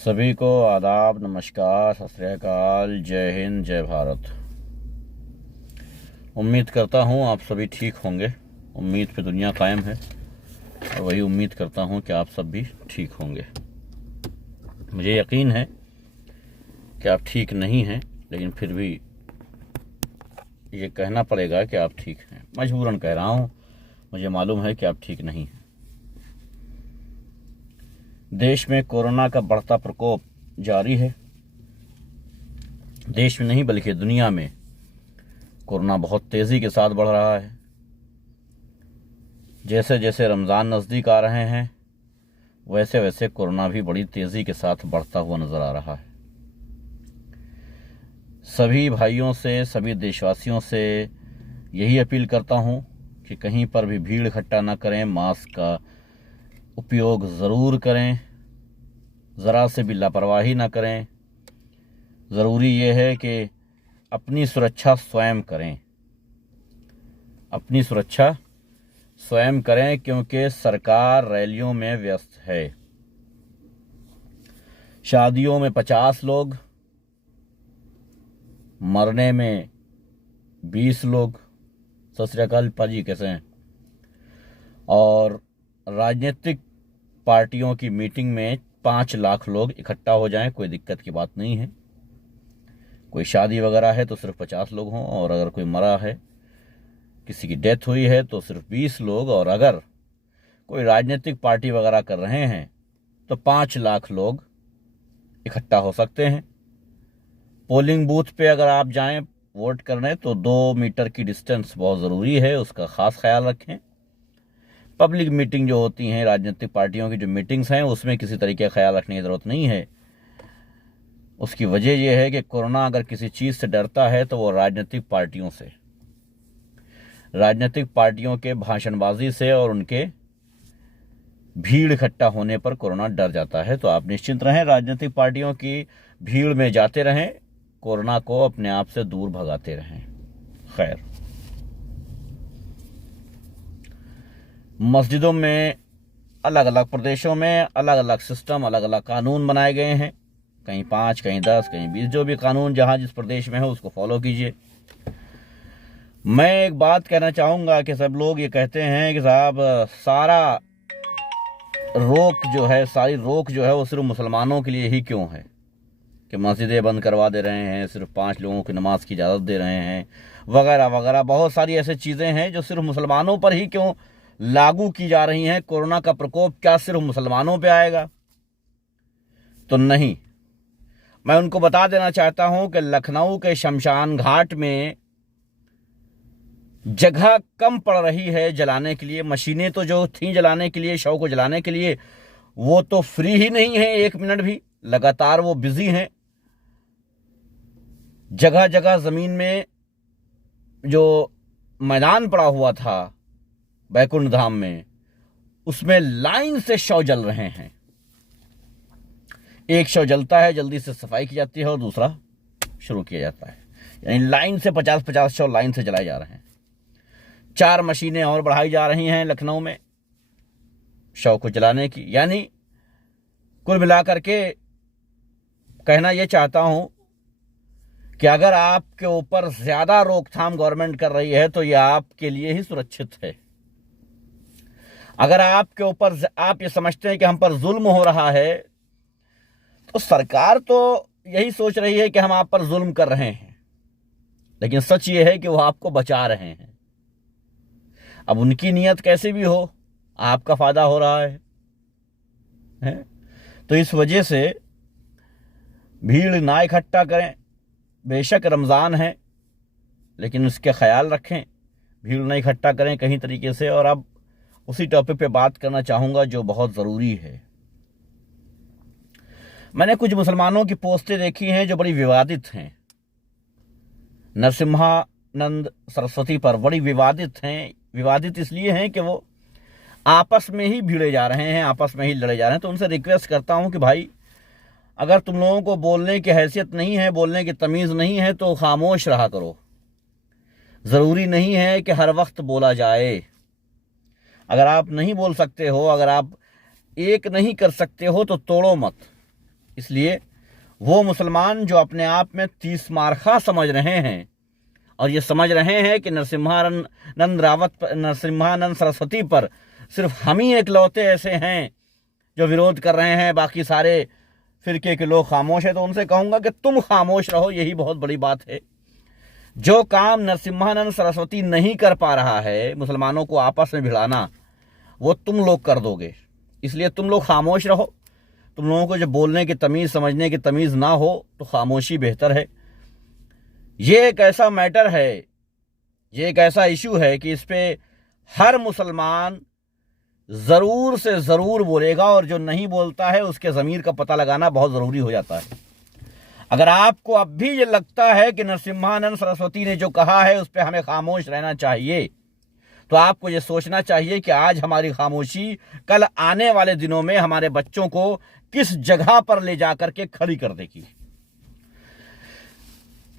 सभी को आदाब, नमस्कार, सत श्री अकाल, जय हिंद, जय भारत। उम्मीद करता हूँ आप सभी ठीक होंगे। उम्मीद पे दुनिया कायम है और वही उम्मीद करता हूँ कि आप सब भी ठीक होंगे। मुझे यकीन है कि आप ठीक नहीं हैं, लेकिन फिर भी ये कहना पड़ेगा कि आप ठीक हैं। मजबूरन कह रहा हूँ, मुझे मालूम है कि आप ठीक नहीं हैं। देश में कोरोना का बढ़ता प्रकोप जारी है। देश में नहीं बल्कि दुनिया में कोरोना बहुत तेज़ी के साथ बढ़ रहा है। जैसे जैसे रमज़ान नज़दीक आ रहे हैं वैसे वैसे कोरोना भी बड़ी तेज़ी के साथ बढ़ता हुआ नज़र आ रहा है। सभी भाइयों से, सभी देशवासियों से यही अपील करता हूँ कि कहीं पर भी भीड़ इकट्ठा ना करें, मास्क का उपयोग ज़रूर करें, ज़रा से भी लापरवाही ना करें। ज़रूरी ये है कि अपनी सुरक्षा स्वयं करें, अपनी सुरक्षा स्वयं करें, क्योंकि सरकार रैलियों में व्यस्त है। शादियों में 50 लोग, मरने में 20 लोग। सत श्री अकाल पाजी, कैसे हैं? और राजनीतिक पार्टियों की मीटिंग में 5 लाख लोग इकट्ठा हो जाएं, कोई दिक्कत की बात नहीं है। कोई शादी वगैरह है तो सिर्फ 50 लोग हों, और अगर कोई मरा है, किसी की डेथ हुई है तो सिर्फ 20 लोग, और अगर कोई राजनीतिक पार्टी वगैरह कर रहे हैं तो 5 लाख लोग इकट्ठा हो सकते हैं। पोलिंग बूथ पे अगर आप जाएं वोट करने तो 2 मीटर की डिस्टेंस बहुत ज़रूरी है, उसका ख़ास ख्याल रखें। पब्लिक मीटिंग जो होती हैं, राजनीतिक पार्टियों की जो मीटिंग्स हैं, उसमें किसी तरीके का ख्याल रखने की ज़रूरत नहीं है। उसकी वजह यह है कि कोरोना अगर किसी चीज़ से डरता है तो वो राजनीतिक पार्टियों से, राजनीतिक पार्टियों के भाषणबाजी से और उनके भीड़ इकट्ठा होने पर कोरोना डर जाता है। तो आप निश्चिंत रहें, राजनीतिक पार्टियों की भीड़ में जाते रहें, कोरोना को अपने आप से दूर भगाते रहें। खैर, मस्जिदों में अलग अलग प्रदेशों में अलग अलग सिस्टम, अलग अलग कानून बनाए गए हैं। कहीं 5, कहीं 10, कहीं 20, जो भी कानून जहां जिस प्रदेश में है उसको फॉलो कीजिए। मैं एक बात कहना चाहूँगा कि सब लोग ये कहते हैं कि साहब सारा रोक जो है, सारी रोक जो है वो सिर्फ मुसलमानों के लिए ही क्यों है, कि मस्जिदें बंद करवा दे रहे हैं, सिर्फ 5 लोगों की नमाज की इजाज़त दे रहे हैं, वगैरह वगैरह। बहुत सारी ऐसी चीज़ें हैं जो सिर्फ मुसलमानों पर ही क्यों लागू की जा रही हैं। कोरोना का प्रकोप क्या सिर्फ मुसलमानों पे आएगा? तो नहीं। मैं उनको बता देना चाहता हूं कि लखनऊ के शमशान घाट में जगह कम पड़ रही है जलाने के लिए। मशीनें तो जो थी जलाने के लिए, शव को जलाने के लिए, वो तो फ्री ही नहीं है 1 मिनट भी, लगातार वो बिजी हैं। जगह जगह जमीन में जो मैदान पड़ा हुआ था बैकुंठ धाम में, उसमें लाइन से शव जल रहे हैं। एक शव जलता है, जल्दी से सफाई की जाती है और दूसरा शुरू किया जाता है। यानी लाइन से 50-50 शव लाइन से जलाए जा रहे हैं। 4 मशीनें और बढ़ाई जा रही हैं लखनऊ में शव को जलाने की। यानी कुल मिलाकर के कहना यह चाहता हूं कि अगर आपके ऊपर ज्यादा रोकथाम गवर्नमेंट कर रही है तो यह आपके लिए ही सुरक्षित है। अगर आपके ऊपर आप ये समझते हैं कि हम पर जुल्म हो रहा है, तो सरकार तो यही सोच रही है कि हम आप पर जुल्म कर रहे हैं, लेकिन सच ये है कि वो आपको बचा रहे हैं। अब उनकी नीयत कैसे भी हो, आपका फायदा हो रहा है? तो इस वजह से भीड़ ना इकट्ठा करें। बेशक रमज़ान है, लेकिन उसके ख्याल रखें, भीड़ ना इकट्ठा करें कहीं तरीके से। और अब उसी टॉपिक पे बात करना चाहूँगा जो बहुत ज़रूरी है। मैंने कुछ मुसलमानों की पोस्टें देखी हैं जो बड़ी विवादित हैं। नरसिम्हानंद सरस्वती पर बड़ी विवादित हैं। विवादित इसलिए हैं कि वो आपस में ही भिड़े जा रहे हैं, आपस में ही लड़े जा रहे हैं। तो उनसे रिक्वेस्ट करता हूं कि भाई, अगर तुम लोगों को बोलने की हैसियत नहीं है, बोलने की तमीज़ नहीं है, तो खामोश रहा करो। ज़रूरी नहीं है कि हर वक्त बोला जाए। अगर आप नहीं बोल सकते हो, अगर आप एक नहीं कर सकते हो, तो तोड़ो मत। इसलिए वो मुसलमान जो अपने आप में 30 मार्खा समझ रहे हैं और ये समझ रहे हैं कि नरसिम्हानंद सरस्वती पर सिर्फ हम ही इकलौते ऐसे हैं जो विरोध कर रहे हैं, बाकी सारे फिरके के लोग खामोश हैं, तो उनसे कहूंगा कि तुम खामोश रहो, यही बहुत बड़ी बात है। जो काम नरसिम्हानंद सरस्वती नहीं कर पा रहा है, मुसलमानों को आपस में भिड़ाना, वो तुम लोग कर दोगे। इसलिए तुम लोग खामोश रहो। तुम लोगों को जब बोलने की तमीज़, समझने की तमीज़ ना हो तो खामोशी बेहतर है। ये एक ऐसा मैटर है, ये एक ऐसा इशू है कि इस पे हर मुसलमान ज़रूर से ज़रूर बोलेगा, और जो नहीं बोलता है उसके ज़मीर का पता लगाना बहुत ज़रूरी हो जाता है। अगर आपको अब भी ये लगता है कि नरसिम्हानंद सरस्वती ने जो कहा है उस पर हमें खामोश रहना चाहिए, तो आपको ये सोचना चाहिए कि आज हमारी खामोशी कल आने वाले दिनों में हमारे बच्चों को किस जगह पर ले जाकर के खड़ी कर देगी।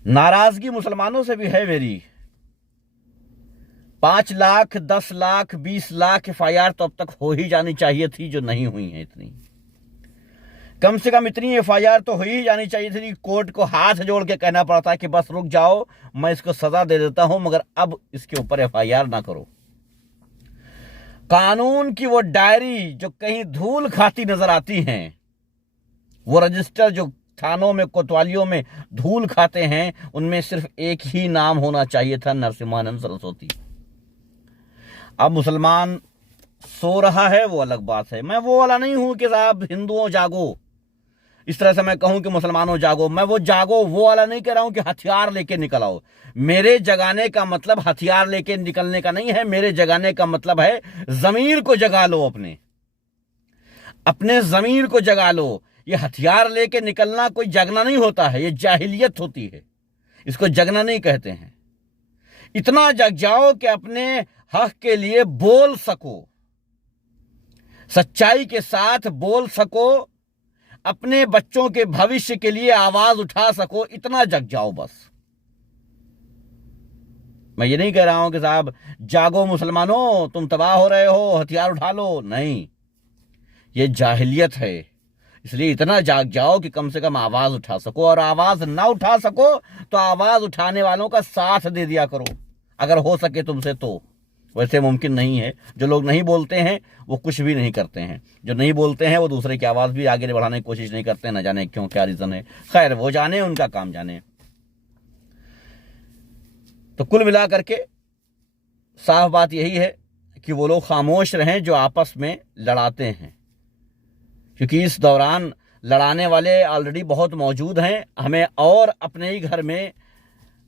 नाराजगी मुसलमानों से भी है मेरी। 5 लाख, 10 लाख, 20 लाख FIR तो अब तक हो ही जानी चाहिए थी, जो नहीं हुई है। इतनी कम से कम इतनी FIR तो हो ही जानी चाहिए थी। कोर्ट को हाथ जोड़ के कहना पड़ता है कि बस रुक जाओ, मैं इसको सजा दे देता हूं, मगर अब इसके ऊपर FIR ना करो। कानून की वो डायरी जो कहीं धूल खाती नजर आती हैं, वो रजिस्टर जो थानों में, कोतवालियों में धूल खाते हैं, उनमें सिर्फ एक ही नाम होना चाहिए था, नरसिम्हानंद सरस्वती। अब मुसलमान सो रहा है, वो अलग बात है। मैं वो वाला नहीं हूं कि साहब हिंदुओं जागो, इस तरह से मैं कहूं कि मुसलमानों जागो। मैं वो जागो वो वाला नहीं कह रहा हूं कि हथियार लेके निकल आओ। मेरे जगाने का मतलब हथियार लेके निकलने का नहीं है। मेरे जगाने का मतलब है जमीर को जगा लो, अपने जमीर को जगा लो। ये हथियार लेके निकलना कोई जगना नहीं होता है, ये जाहिलियत होती है, इसको जगना नहीं कहते हैं। इतना जग जाओ कि अपने हक के लिए बोल सको, सच्चाई के साथ बोल सको, अपने बच्चों के भविष्य के लिए आवाज उठा सको, इतना जग जाओ बस। मैं ये नहीं कह रहा हूं कि साहब जागो मुसलमानों, तुम तबाह हो रहे हो, हथियार उठा लो, नहीं, ये जाहिलियत है। इसलिए इतना जाग जाओ कि कम से कम आवाज उठा सको, और आवाज ना उठा सको तो आवाज उठाने वालों का साथ दे दिया करो, अगर हो सके तुमसे तो। वैसे मुमकिन नहीं है। जो लोग नहीं बोलते हैं वो कुछ भी नहीं करते हैं, जो नहीं बोलते हैं वो दूसरे की आवाज़ भी आगे बढ़ाने की कोशिश नहीं करते, न जाने क्यों, क्या रीज़न है। खैर, वो जाने, उनका काम जाने। तो कुल मिलाकर के साफ बात यही है कि वो लोग खामोश रहें जो आपस में लड़ाते हैं, क्योंकि इस दौरान लड़ाने वाले ऑलरेडी बहुत मौजूद हैं। हमें और अपने ही घर में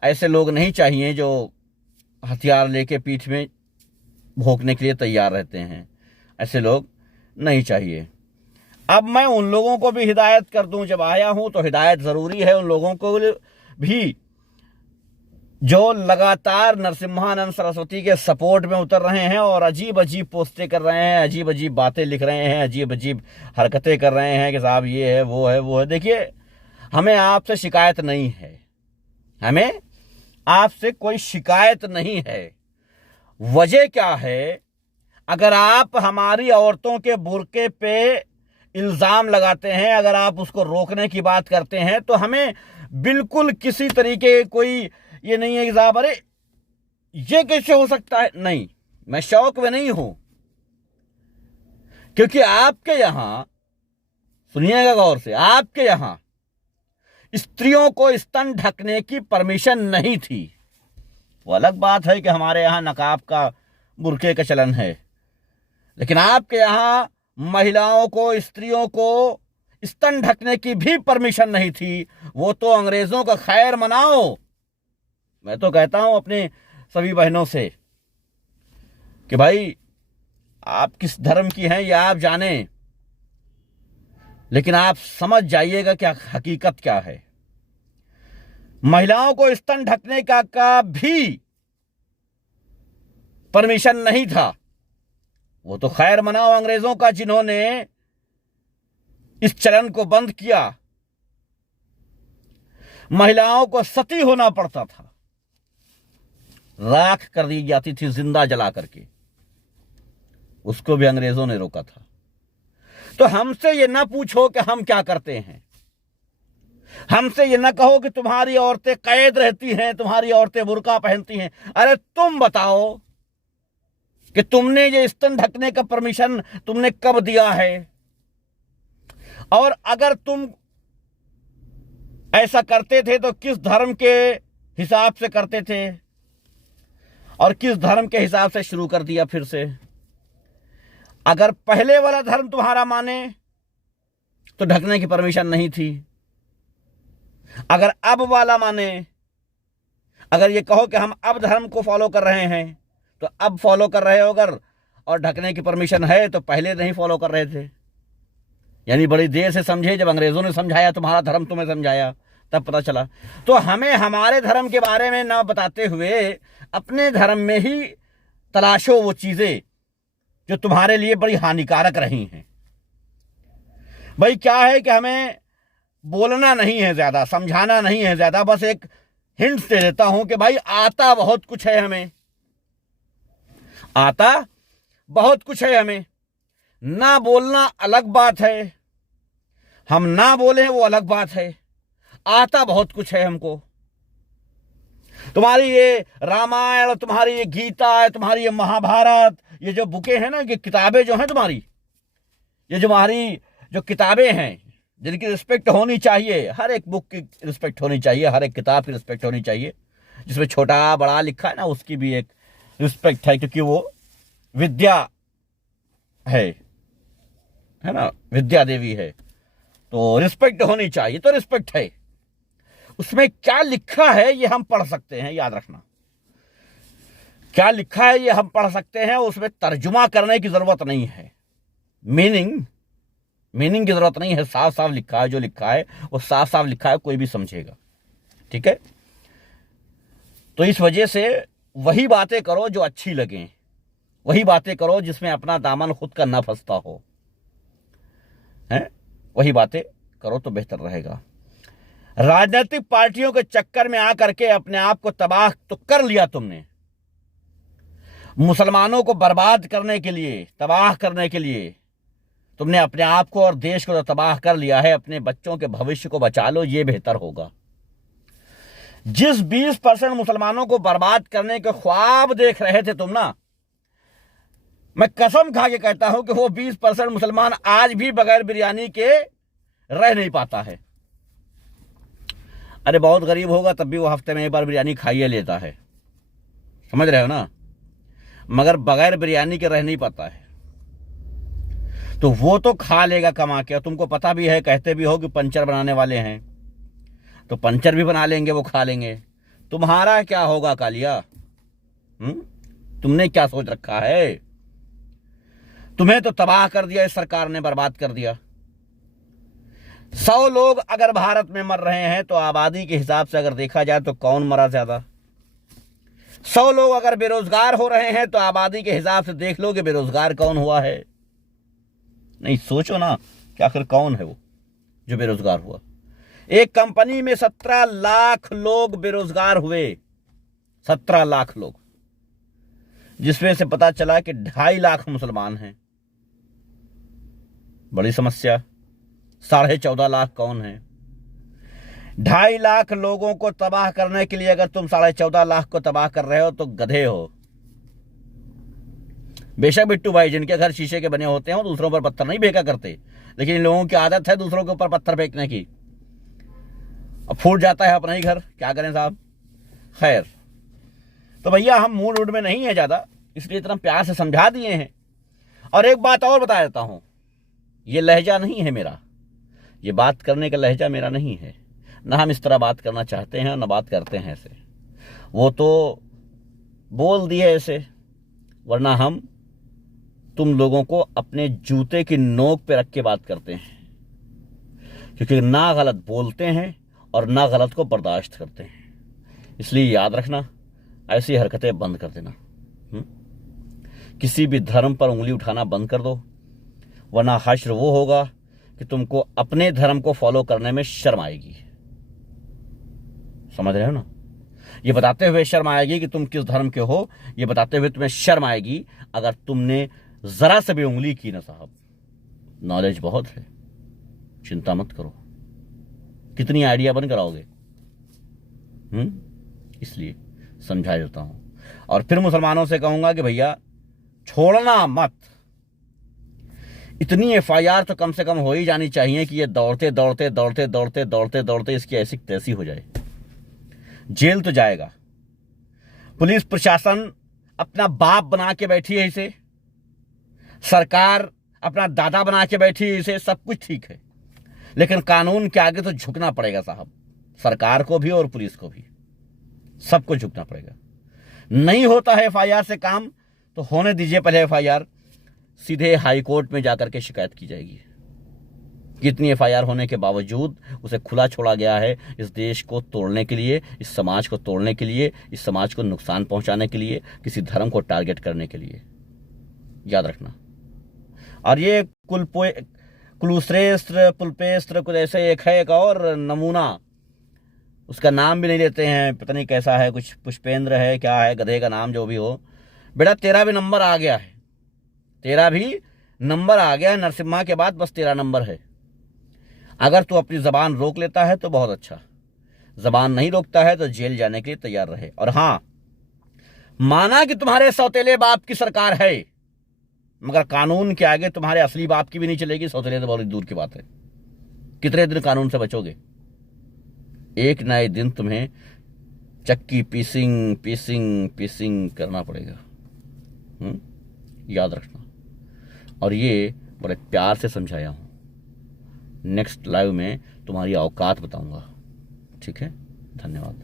ऐसे लोग नहीं चाहिए जो हथियार लेके पीठ में भोंकने के लिए तैयार रहते हैं। ऐसे लोग नहीं चाहिए। अब मैं उन लोगों को भी हिदायत कर दूं, जब आया हूं तो हिदायत ज़रूरी है उन लोगों को भी जो लगातार नरसिम्हानंद सरस्वती के सपोर्ट में उतर रहे हैं और अजीब अजीब पोस्टें कर रहे हैं, अजीब अजीब बातें लिख रहे हैं, अजीब अजीब हरकतें कर रहे हैं कि साहब ये है, वो है, वो है। देखिए, हमें आपसे शिकायत नहीं है, हमें आपसे कोई शिकायत नहीं है। वजह क्या है? अगर आप हमारी औरतों के बुर्के पे इल्ज़ाम लगाते हैं, अगर आप उसको रोकने की बात करते हैं, तो हमें बिल्कुल किसी तरीके कोई ये नहीं है कि साहब अरे ये कैसे हो सकता है, नहीं, मैं शौक में नहीं हूं। क्योंकि आपके यहां, सुनिएगा गौर से, आपके यहां स्त्रियों को स्तन ढकने की परमिशन नहीं थी। वो अलग बात है कि हमारे यहां नकाब का, बुर्के का चलन है, लेकिन आपके यहां महिलाओं को, स्त्रियों को स्तन ढकने की भी परमिशन नहीं थी। वो तो अंग्रेजों का खैर मनाओ। मैं तो कहता हूं अपने सभी बहनों से कि भाई आप किस धर्म की हैं या आप जाने, लेकिन आप समझ जाइएगा क्या हकीकत क्या है। महिलाओं को स्तन ढकने का भी परमिशन नहीं था। वो तो खैर मनाओ अंग्रेजों का, जिन्होंने इस चलन को बंद किया। महिलाओं को सती होना पड़ता था, राख कर दी जाती थी जिंदा जला करके, उसको भी अंग्रेजों ने रोका था। तो हमसे ये ना पूछो कि हम क्या करते हैं। हमसे ये न कहो कि तुम्हारी औरतें कैद रहती हैं, तुम्हारी औरतें बुर्का पहनती हैं। अरे तुम बताओ कि तुमने ये स्तन ढकने का परमिशन तुमने कब दिया है? और अगर तुम ऐसा करते थे तो किस धर्म के हिसाब से करते थे और किस धर्म के हिसाब से शुरू कर दिया फिर से? अगर पहले वाला धर्म तुम्हारा माने तो ढकने की परमिशन नहीं थी। अगर अब वाला माने, अगर ये कहो कि हम अब धर्म को फॉलो कर रहे हैं तो अब फॉलो कर रहे हो, अगर और ढकने की परमिशन है तो पहले नहीं फॉलो कर रहे थे। यानी बड़ी देर से समझे, जब अंग्रेजों ने समझाया, तुम्हारा धर्म तुम्हें समझाया, तब पता चला। तो हमें हमारे धर्म के बारे में ना बताते हुए अपने धर्म में ही तलाशो वो चीजें जो तुम्हारे लिए बड़ी हानिकारक रही हैं। भाई क्या है कि हमें बोलना नहीं है ज्यादा, समझाना नहीं है ज्यादा, बस एक हिंट्स दे देता हूं कि भाई आता बहुत कुछ है, हमें आता बहुत कुछ है। हमें ना बोलना अलग बात है, हम ना बोले वो अलग बात है। आता बहुत कुछ है हमको। तुम्हारी ये रामायण, तुम्हारी ये गीता, तुम्हारी ये महाभारत, ये जो बुकें हैं ना, ये किताबें जो हैं तुम्हारी, ये जो हमारी जो किताबें हैं जिनकी रिस्पेक्ट होनी चाहिए, हर एक बुक की रिस्पेक्ट होनी चाहिए, हर एक किताब की रिस्पेक्ट होनी चाहिए। जिसमें छोटा बड़ा लिखा है ना, उसकी भी एक रिस्पेक्ट है, क्योंकि वो विद्या है ना, विद्या देवी है, तो रिस्पेक्ट होनी चाहिए। तो रिस्पेक्ट है, उसमें क्या लिखा है ये हम पढ़ सकते हैं, याद रखना। क्या लिखा है ये हम पढ़ सकते हैं, उसमें तर्जुमा करने की जरूरत नहीं है, मीनिंग की जरूरत नहीं है। साफ साफ लिखा है, जो लिखा है वो साफ साफ लिखा है, कोई भी समझेगा। ठीक है, तो इस वजह से वही बातें करो जो अच्छी लगें, वही बातें करो जिसमें अपना दामन खुद का ना फंसता हो, हैं? वही बातें करो तो बेहतर रहेगा। राजनीतिक पार्टियों के चक्कर में आकर के अपने आप को तबाह तो कर लिया तुमने। मुसलमानों को बर्बाद करने के लिए, तबाह करने के लिए तुमने अपने आप को और देश को तो तबाह कर लिया है। अपने बच्चों के भविष्य को बचा लो, ये बेहतर होगा। जिस 20% मुसलमानों को बर्बाद करने के ख्वाब देख रहे थे तुम ना, मैं कसम खा के कहता हूं कि वो 20% मुसलमान आज भी बगैर बिरयानी के रह नहीं पाता है। अरे बहुत गरीब होगा तब भी वो हफ्ते में एक बार बिरयानी खाइए लेता है, समझ रहे हो ना, मगर बगैर बिरयानी के रह नहीं पाता है। तो वो तो खा लेगा कमा के, और तुमको पता भी है, कहते भी हो कि पंचर बनाने वाले हैं, तो पंचर भी बना लेंगे, वो खा लेंगे। तुम्हारा क्या होगा कालिया? तुमने क्या सोच रखा है? तुम्हें तो तबाह कर दिया इस सरकार ने, बर्बाद कर दिया। 100 लोग अगर भारत में मर रहे हैं तो आबादी के हिसाब से अगर देखा जाए तो कौन मरा ज्यादा? 100 लोग अगर बेरोजगार हो रहे हैं तो आबादी के हिसाब से देख लो कि बेरोजगार कौन हुआ है। नहीं सोचो ना कि आखिर कौन है वो जो बेरोजगार हुआ। एक कंपनी में 17 लाख लोग बेरोजगार हुए, 17 लाख लोग, जिसमें से पता चला कि 2.5 लाख मुसलमान हैं। बड़ी समस्या। 14.5 लाख कौन है? 2.5 लाख लोगों को तबाह करने के लिए अगर तुम 14.5 लाख को तबाह कर रहे हो तो गधे हो। बेशक बिट्टू भाई, जिनके घर शीशे के बने होते हैं वो दूसरों पर पत्थर नहीं फेंका करते, लेकिन इन लोगों की आदत है दूसरों के ऊपर पत्थर फेंकने की। अब फूट जाता है अपना ही घर, क्या करें साहब। खैर, तो भैया हम मूड वूड में नहीं है ज्यादा, इसलिए इतना प्यार से समझा दिए हैं। और एक बात और बता देता हूं, ये लहजा नहीं है मेरा, ये बात करने का लहजा मेरा नहीं है, ना हम इस तरह बात करना चाहते हैं, ना बात करते हैं ऐसे। वो तो बोल दिए ऐसे, वरना हम तुम लोगों को अपने जूते की नोक पे रख के बात करते हैं, क्योंकि ना गलत बोलते हैं और ना गलत को बर्दाश्त करते हैं। इसलिए याद रखना, ऐसी हरकतें बंद कर देना। किसी भी धर्म पर उंगली उठाना बंद कर दो, वरना हश्र वो होगा कि तुमको अपने धर्म को फॉलो करने में शर्म आएगी। समझ रहे हो ना? ये बताते हुए शर्म आएगी कि तुम किस धर्म के हो, ये बताते हुए तुम्हें शर्म आएगी अगर तुमने जरा से भी उंगली की ना। साहब नॉलेज बहुत है, चिंता मत करो। कितनी आइडिया बन कराओगे? इसलिए समझा देता हूं। और फिर मुसलमानों से कहूंगा कि भैया छोड़ना मत। इतनी एफआईआर तो कम से कम हो ही जानी चाहिए कि ये दौड़ते दौड़ते दौड़ते दौड़ते दौड़ते दौड़ते इसकी ऐसी तैसी हो जाए। जेल तो जाएगा। पुलिस प्रशासन अपना बाप बना के बैठी है इसे, सरकार अपना दादा बना के बैठी है इसे, सब कुछ ठीक है, लेकिन कानून के आगे तो झुकना पड़ेगा साहब। सरकार को भी और पुलिस को भी, सबको झुकना पड़ेगा। नहीं होता है एफआईआर से काम तो होने दीजिए पहले एफआईआर, सीधे हाई कोर्ट में जाकर के शिकायत की जाएगी। कितनी एफआईआर होने के बावजूद उसे खुला छोड़ा गया है इस देश को तोड़ने के लिए, इस समाज को तोड़ने के लिए, इस समाज को नुकसान पहुंचाने के लिए, किसी धर्म को टारगेट करने के लिए। याद रखना। और ये कुलश्रेष्ठ पुलपेस्त्र कुछ ऐसे एक और नमूना, उसका नाम भी नहीं लेते हैं, पता नहीं कैसा है, कुछ पुष्पेंद्र है क्या है, गधे का नाम जो भी हो। बेटा तेरा भी नंबर आ गया है, तेरा भी नंबर आ गया है। नरसिम्हा के बाद बस तेरा नंबर है। अगर तू अपनी जबान रोक लेता है तो बहुत अच्छा, जबान नहीं रोकता है तो जेल जाने के लिए तैयार रहे। और हां, माना कि तुम्हारे सौतेले बाप की सरकार है, मगर कानून के आगे तुम्हारे असली बाप की भी नहीं चलेगी। सौतेले तो बहुत दूर की बात है। कितने दिन कानून से बचोगे? एक नए दिन तुम्हें चक्की पीसिंग पीसिंग पीसिंग करना पड़ेगा। याद रखना। और ये बड़े प्यार से समझाया हूं। नेक्स्ट लाइव में तुम्हारी औकात बताऊंगा। ठीक है, धन्यवाद।